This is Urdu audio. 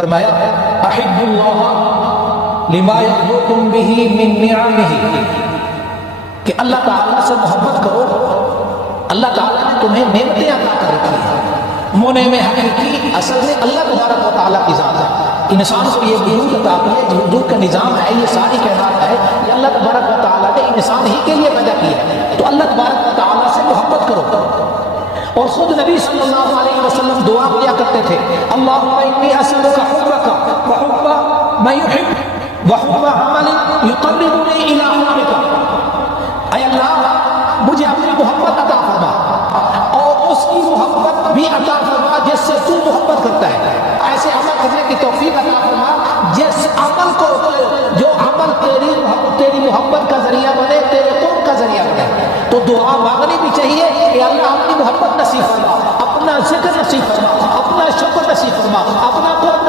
فرمایا احب اللہ لما یحبکم بہ من نعمہ، کہ اللہ تعالیٰ سے محبت کرو، اللہ تعالیٰ نے تمہیں نعمتیں عطا کر رکھی ہیں۔ منعم حقیقی اصل میں اللہ تبارک و تعالیٰ کی ذات ہے۔ انسان کو یہ وجود عطا ہے، جو وجود کا نظام ہے، یہ ساری کائنات ہے، یہ اللہ تبارک و تعالیٰ نے انسان ہی کے لیے پیدا کیا ہے۔ تو اللہ تبارک و تعالیٰ سے محبت کرو۔ اور خود نبی صلی اللہ علیہ وسلم دعا کیا کرتے تھے، اللہم انی اسألک حبک وحب من یحب وحب عمل یقربنی الی حبک، اے اللہ مجھے اپنی محبت عطا فرما اور اس کی محبت بھی عطا فرما جس سے تو محبت کرتا ہے، ایسے عمل کرنے کی توفیق عطا فرما جس عمل کو جو عمل تیری محبت کا ذریعہ بنے، تیرے قرب کا ذریعہ بنے۔ تو دعا مانگنی بھی چاہیے کہ اللہ اپنی محبت نصیب فرما، اپنا ذکر نصیب فرما، اپنا شکر نصیب فرما، اپنا قرب